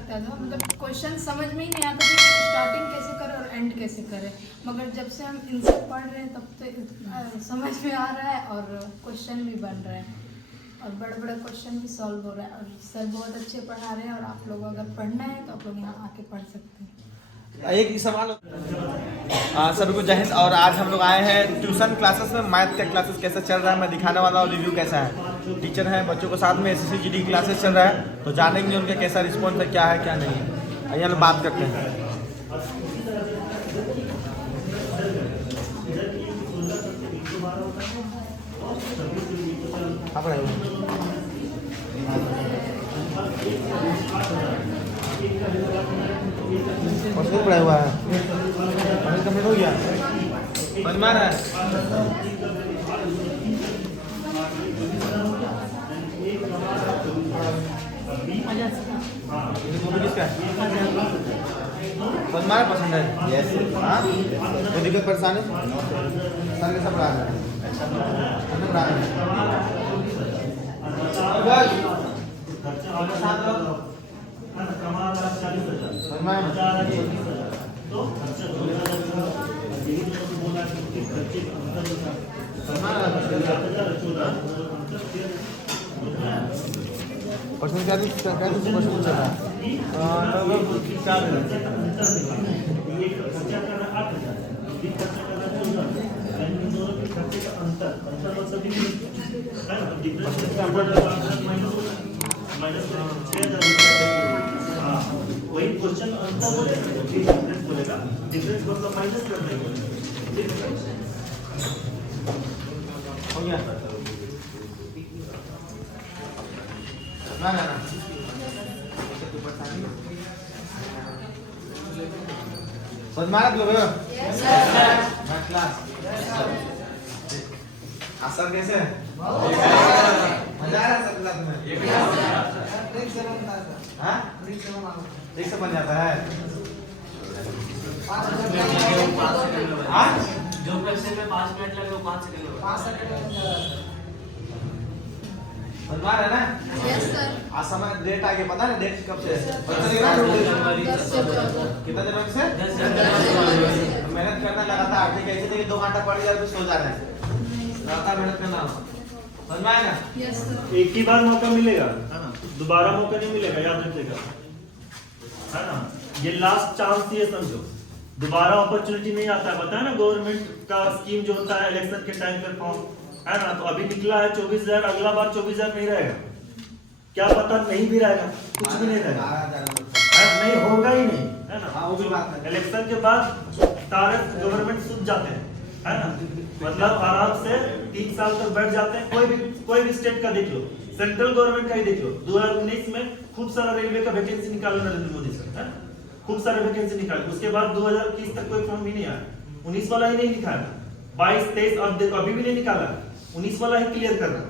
लगता था, मतलब क्वेश्चन समझ में ही नहीं आता कि स्टार्टिंग कैसे करें और एंड कैसे करें। मगर जब से हम इनसे पढ़ रहे हैं तब तो समझ में आ रहा है और क्वेश्चन भी बन रहे हैं और बड़े बड़े क्वेश्चन भी सॉल्व हो रहा है। और सर बहुत अच्छे पढ़ा रहे हैं और आप लोग अगर पढ़ना है तो आप लोग यहाँ आके पढ़ सकते हैं। एक सवाल सर को जय हिंद। और आज हम लोग आए हैं ट्यूशन क्लासेस में। मैथ का क्लासेस कैसा चल रहा है मैं दिखाने वाला हूँ, रिव्यू कैसा है। टीचर हैं, बच्चों के साथ में SSC GD क्लासेस चल रहा है, तो जानेंगे उनका कैसा रिस्पॉन्स है, क्या है क्या नहीं है। आइए हम बात करते हैं। आप पढ़ा हुआ है, कंप्लीट हो गया, समझ में आ रहा है। किसका समझ में आ रहा, पसंद है? यस। हाँ, कोई दिक्कत परेशानी? सर कैसा पढ़ा रहा है? पढ़ा रहे हैं। पसंद क्या पसंद चल रहा है? वही क्वेश्चन आंसर बोलेगा, डिफरेंस बोलेगा, डिफरेंस मतलब माइनस करना है। हो गया ना ना ना समझ में आ रहा लोग? यस क्लास असर कैसे है? मजा आ रहा है सब क्लास में? हाँ ठीक से बन जाता है। जो क्वेश्चन में 5 मिनट लगे वो 5 सेकंड समझ में आ रहा है ना? Yes sir. आज समय डेट आ गया, पता है डेट कब से? कितना जनवरी से? 10 जनवरी। मेहनत करना लगातार, ठीक है? ऐसे नहीं 2 घंटा पढ़ लिया तो सो जा रहा है, लगातार मेहनत करना। समझ में आया ना? Yes sir. एक ही बार मौका मिलेगा, है ना? दोबारा मौका नहीं मिलेगा, याद रखिएगा, है ना? ये लास्ट चांस ये समझो, दोबारा अपॉर्चुनिटी नहीं आता है। पता है ना गवर्नमेंट का स्कीम जो होता है इलेक्शन के टाइम पर फॉर्म, है ना? तो अभी निकला है 24,000, अगला बार 24,000 नहीं रहेगा, क्या पता नहीं भी रहेगा, कुछ भी नहीं रहेगा, नहीं होगा ही नहीं, है ना? वो भी बात है। इलेक्शन के बाद सारे गवर्नमेंट सूझ जाते हैं, है ना? मतलब आराम से 3 साल तक बैठ जाते हैं। कोई भी स्टेट का देख लो, सेंट्रल गवर्नमेंट का ही देख लो। 2019 में खूब सारा रेलवे का वैकेंसी निकाला नरेंद्र मोदी सर, है ना? खूब सारे वैकेंसी निकाले, उसके बाद 2021 तक कोई फॉर्म भी नहीं आया। 19 वाला ही नहीं निकाला, 22, 23 अब देखो अभी भी नहीं निकाला, 19 वाला ही क्लियर करना,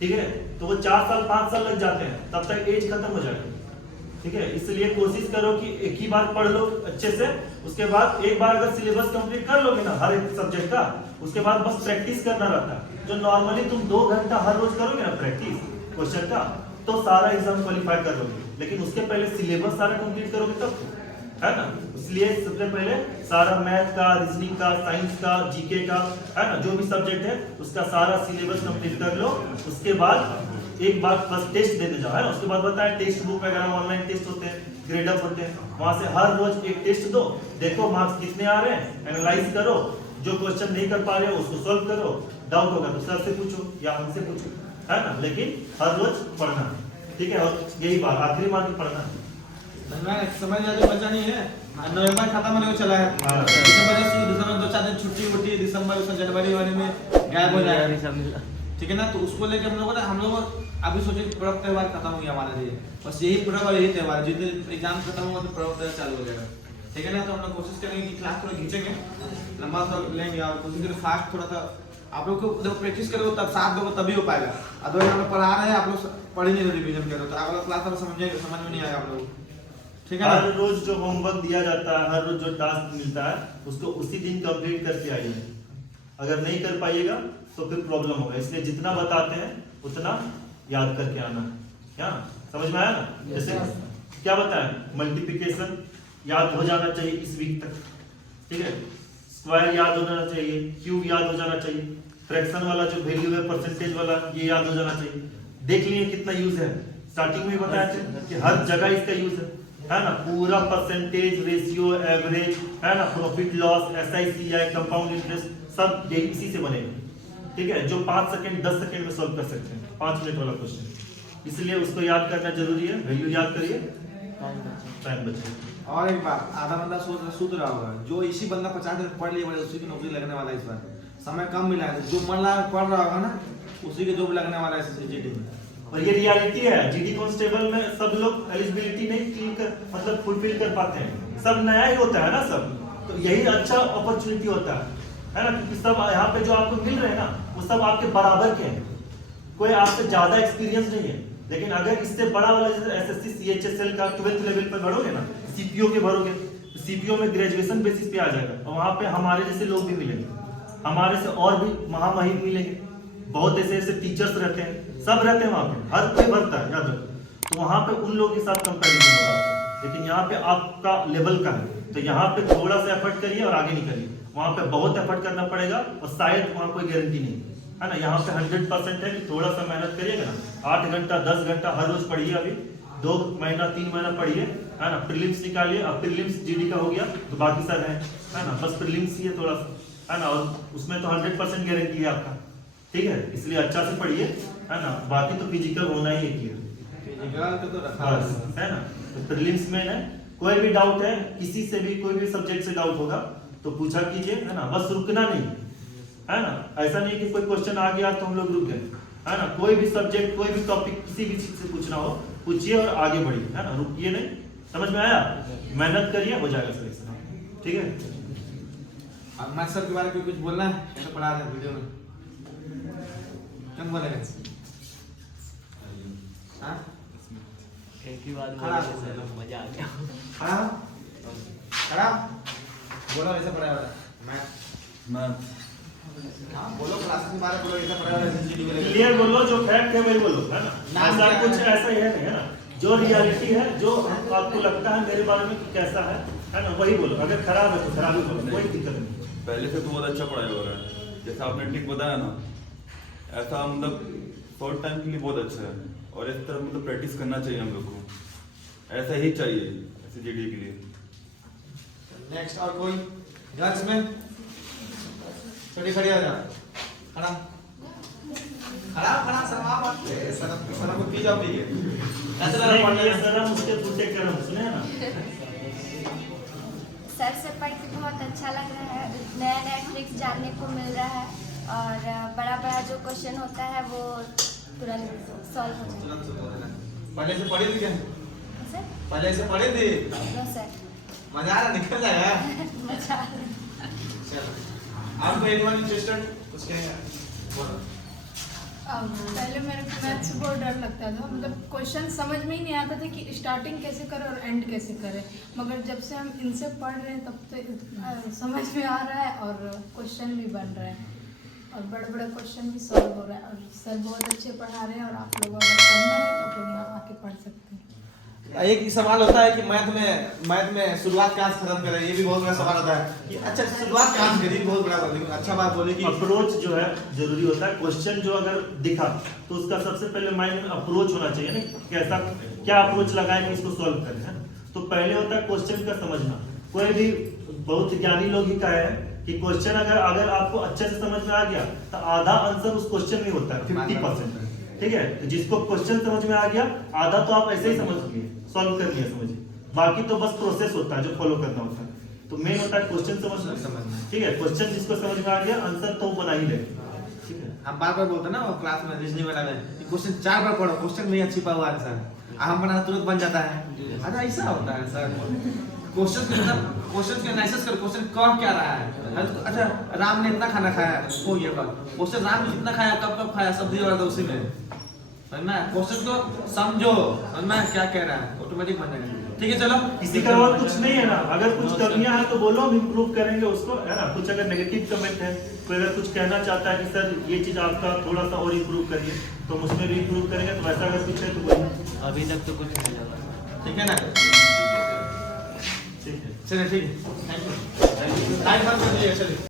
ठीक है? तो वो 4 साल 5 साल लग जाते हैं, तब तक एज खत्म हो जाएगी, ठीक है? इसलिए कोशिश करो कि एक ही बार पढ़ लो अच्छे से, उसके बाद एक बार अगर सिलेबस कंप्लीट कर लोगे ना हर एक सब्जेक्ट का, उसके बाद बस प्रैक्टिस करना रहता है। जो नॉर्मली तुम 2 घंटा हर रोज करोगे ना प्रैक्टिस क्वेश्चन का, तो सारा एग्जाम क्वालिफाई कर लोगे। लेकिन उसके पहले सिलेबस सारा कंप्लीट करोगे तब, है ना? इसलिए सबसे पहले सारा मैथ का, रीजनिंग का, साइंस का, जीके का, है ना, जो भी सब्जेक्ट है उसका सारा सिलेबस कंप्लीट कर लो। उसके बाद एक बार बस टेस्ट देने जाओ, है ना? उसके बाद बताएं टेक्स्ट बुक वगैरह ऑनलाइन टेस्ट होते हैं, ग्रेड अप होते हैं, वहां से हर रोज एक टेस्ट दो, देखो मार्क्स कितने आ रहे हैं, एनालाइज करो, जो क्वेश्चन नहीं कर पा रहे हो उसको सॉल्व करो, डाउट होगा तो सर से पूछो या हमसे पूछो, है ना? लेकिन हर रोज पढ़ना, ठीक है? और यही बात आखिरी मार्क पढ़ना। समझ में जो बच्चा नहीं है, नवंबर खत्म होने को चला है, दिसंबर 2-4 दिन छुट्टी होती, दिसंबर जनवरी वाले में गायब हो जाएगा, ठीक है ना? तो उसको लेकर हम लोग अभी सोचे पर्व त्योहार खत्म हो गया हमारे लिए, बस यही पर्व और यही त्योहार, जिस दिन एग्जाम खत्म होगा तो पर्व त्योहार चालू हो जाएगा, ठीक है ना? तो हम लोग कोशिश करेंगे कि क्लास थोड़ा खींचेंगे, लंबा सा लेंगे और कोशिश करें फास्ट थोड़ा सा आप लोग को जब प्रैक्टिस करोगे तब साथ दोगे तभी हो पाएगा। अदरवाइज हम लोग पढ़ा रहे हैं, आप लोग पढ़ नहीं रहे, रिवीजन कर रहे हो, तो अगला क्लास में समझ में नहीं आएगा आप लोग, ठीक है? हर रोज जो होमवर्क दिया जाता है, हर रोज जो टास्क मिलता है उसको उसी दिन कंप्लीट करके आइए। अगर नहीं कर पाइएगा तो फिर प्रॉब्लम होगा, इसलिए जितना बताते हैं उतना याद करके आना, क्या समझ में आया ना? जैसे क्या बताएं, मल्टीप्लिकेशन याद हो जाना चाहिए इस वीक तक, ठीक है, स्क्वायर याद हो जाना चाहिए, क्यूब याद हो जाना चाहिए, फ्रैक्शन वाला जो वैल्यू है परसेंटेज वाला ये याद हो जाना चाहिए। देख लिए कितना यूज है, स्टार्टिंग में बताया था कि हर जगह इसका यूज है ना, पूरा परसेंटेज, रेशियो, एवरेज, है ना, profit loss, SICI, compound interest, सब यही इसी से बनेगा, ठीक है, जो 5 सेकंड 10 सेकंड में सॉल्व कर सकते हैं, 5 मिनट वाला क्वेश्चन, इसलिए उसको याद करना जरूरी है। वैल्यू याद करिए, टाइम बचे। और एक बात, आधा बंदा सोच रहा होगा जो इसी बंदा 50 दिन पढ़ लिया उसी की नौकरी लगने वाला है, इस बार समय कम मिला है, जो मन लगा पढ़ रहा होगा ना उसी के जॉब लगने वाला है जीडी में। और ये रियलिटी है, जीडी कांस्टेबल में सब लोग एलिजिबिलिटी नहीं मतलब फुलफिल कर पाते हैं, सब नया ही होता है ना सब, तो यही अच्छा अपॉर्चुनिटी होता है ना, क्योंकि सब यहाँ पे जो आपको मिल रहे हैं ना वो सब आपके बराबर के हैं, कोई आपसे ज्यादा एक्सपीरियंस नहीं है। लेकिन अगर इससे बड़ा वाला जैसे SSC CHSL का 12th लेवल पर भरोगे ना, CPO के भरोगे, तो CPO में ग्रेजुएशन बेसिस पे आ जाएगा, और वहाँ पे हमारे जैसे लोग भी मिलेंगे, हमारे से और भी महामहिम मिलेंगे, बहुत ऐसे ऐसे टीचर्स रहते हैं, सब रहते हैं वहाँ पे, हर कोई भरता है, याद रखो, तो वहाँ पे उन लोगों के साथ कंपैरिजन होगा। लेकिन यहाँ पे आपका लेवल का है, तो यहाँ पे थोड़ा सा एफर्ट करिए और आगे निकलिए, वहाँ पे बहुत एफर्ट करना पड़ेगा और शायद वहाँ कोई गारंटी नहीं है ना। यहाँ पे 100% है कि थोड़ा सा मेहनत करिएगा ना, 8 घंटा 10 घंटा हर रोज पढ़िए, अभी 2 महीना 3 महीना पढ़िए, है ना, प्रीलिम्स निकालिए, अब प्रीलिम्स जीडी का हो गया तो बाकी सब है ना, बस प्रीलिम्स ही है थोड़ा सा, है ना, और उसमें तो 100% गारंटी है आपका, ठीक है, इसलिए अच्छा से पढ़िए, है ना, बाकी तो फिजिकल होना ही है क्लियर, फिजिकल तो रखा है ना। तो प्रीलिम्स में है, कोई भी डाउट है, किसी से भी कोई भी सब्जेक्ट से डाउट होगा तो पूछा कीजिए, है ना, बस रुकना नहीं, है ना, ऐसा नहीं कि कोई क्वेश्चन आ गया तो हम लोग रुक गए, है ना, कोई भी सब्जेक्ट, कोई भी टॉपिक, किसी भी चीज से पूछना हो पूछिए और आगे बढ़िए, है ना, रुकिए नहीं। समझ में आया? मेहनत करिए, हो जाएगा सिलेक्शन, ठीक है। अब मैथ सर के बारे में कुछ बोलना है, कैसे पढ़ा रहे हैं वीडियो में, क्या बोलेगा? हाँ, एक ही बात खड़ा बोले तो मजा आ गया। खड़ा खड़ा बोलो, ऐसे पढ़ा रहा है मैथ, हाँ बोलो, क्लास के बारे में बोलो, ऐसा पढ़ा रहा है, क्लियर बोलो, जो फैक्ट है वही बोलो, है ना, ऐसा कुछ ऐसा ही है नहीं, है ना, जो रियलिटी है, जो आपको लगता है मेरे बारे में कि कैसा है ना, वही बोलो, अगर खराब है तो खराब ही बोलो, कोई दिक्कत नहीं। पहले से तो बहुत अच्छा पढ़ाई हो रहा है, जैसा आपने ठीक बताया ना, ऐसा मतलब शॉर्ट टाइम के लिए बहुत अच्छा है, और इस तरह मतलब प्रैक्टिस करना चाहिए हम लोग को, ऐसा ही चाहिए ऐसे जीडी के लिए। नेक्स्ट और कोई गर्ल्स में छोटी खड़ी हो जा, खड़ा खड़ा खड़ा, शर्मा मत, शर्म को पी जाओ, पी के ऐसे लगा पढ़ने में शर्म उसके टूटे कर्म, सुने ना। सर से पढ़ के बहुत अच्छा लग रहा है, नया नया ट्रिक्स जानने को मिल रहा है, और बड़ा बड़ा जो क्वेश्चन होता है वो तुरंत सॉल्व हो जाता है। पहले से पढ़ी थी क्या? सर पहले से पढ़ी थी? नो सर, मजा आ रहा, निकल जाएगा। मजा आ रहा है। चलो, आपको एनीवन इंटरेस्टेड कुछ कहेंगे? बोलो। पहले मेरे को मैथ से बहुत डर लगता था, मतलब क्वेश्चन समझ में ही नहीं आता था कि स्टार्टिंग कैसे करें और एंड कैसे करें, मगर जब से हम इनसे पढ़ रहे हैं तब तो समझ में आ रहा है और क्वेश्चन भी बन रहे हैं और बड़े बड़े क्वेश्चन भी सॉल्व हो रहा है, और सर बहुत अच्छे पढ़ा रहे हैं, और आप लोग अगर पढ़ना है तो आप लोग यहाँ आके पढ़ सकते हैं। एक सवाल होता है कि मैथ में शुरुआत कहाँ से खत्म करें, ये भी बहुत बड़ा सवाल होता है कि अच्छा शुरुआत कहाँ से करें, बहुत बड़ा बात, लेकिन अच्छा बात बोले कि अप्रोच जो है जरूरी होता है, क्वेश्चन जो अगर दिखा तो उसका सबसे पहले माइंड में अप्रोच होना चाहिए ना, कैसा क्या अप्रोच लगाए कि इसको सॉल्व करें, है? तो पहले होता है क्वेश्चन का समझना। कोई भी बहुत ज्ञानी लोग ही कहा है कि क्वेश्चन अगर आपको अच्छे से समझ में आ गया तो आधा आंसर उस क्वेश्चन में होता है, 50%, ठीक है। तो जिसको क्वेश्चन समझ में आ गया, आधा तो आप ऐसे ही समझ लिए, सॉल्व कर लिया, समझिए, बाकी तो बस प्रोसेस होता है जो फॉलो करना होता है। तो मेन होता है क्वेश्चन समझना, ठीक है। क्वेश्चन जिसको समझ में आ गया, आंसर तो वो बना ही ले, ठीक है। हम बार बार बोलते हैं ना वो क्लास में रीजनिंग वाला में कि क्वेश्चन 4 बार पढ़ो, क्वेश्चन में ही छिपा हुआ आंसर, हम बनाना तुरंत बन जाता है। अच्छा ऐसा होता है सर, क्वेश्चन के मतलब क्वेश्चन के एनालिसिस कर, क्वेश्चन कह क्या रहा है। अच्छा राम ने इतना खाना खाया, हो ये बात, क्वेश्चन राम ने कितना खाया, कब कब खाया, सब्जी वाला उसी में, समझना है, क्वेश्चन को समझो, समझना है क्या कह रहा है, ऑटोमेटिक बन जाएगा। ठीक है, चलो किसी का और कुछ नहीं है ना, अगर कुछ कमियां हैं तो बोलो, हम इम्प्रूव करेंगे उसको, है ना। कुछ अगर नेगेटिव कमेंट है, कोई अगर कुछ कहना चाहता है कि सर ये चीज आपका थोड़ा सा और इम्प्रूव करिए, तो हम उसमें भी इम्प्रूव करेंगे। तो वैसा अगर कुछ है तो बोलिए। अभी तक तो कुछ नहीं लगा। ठीक है ना? ठीक है। चलिए ठीक है, थैंक यू। टाइम खत्म कर दिया, चलिए।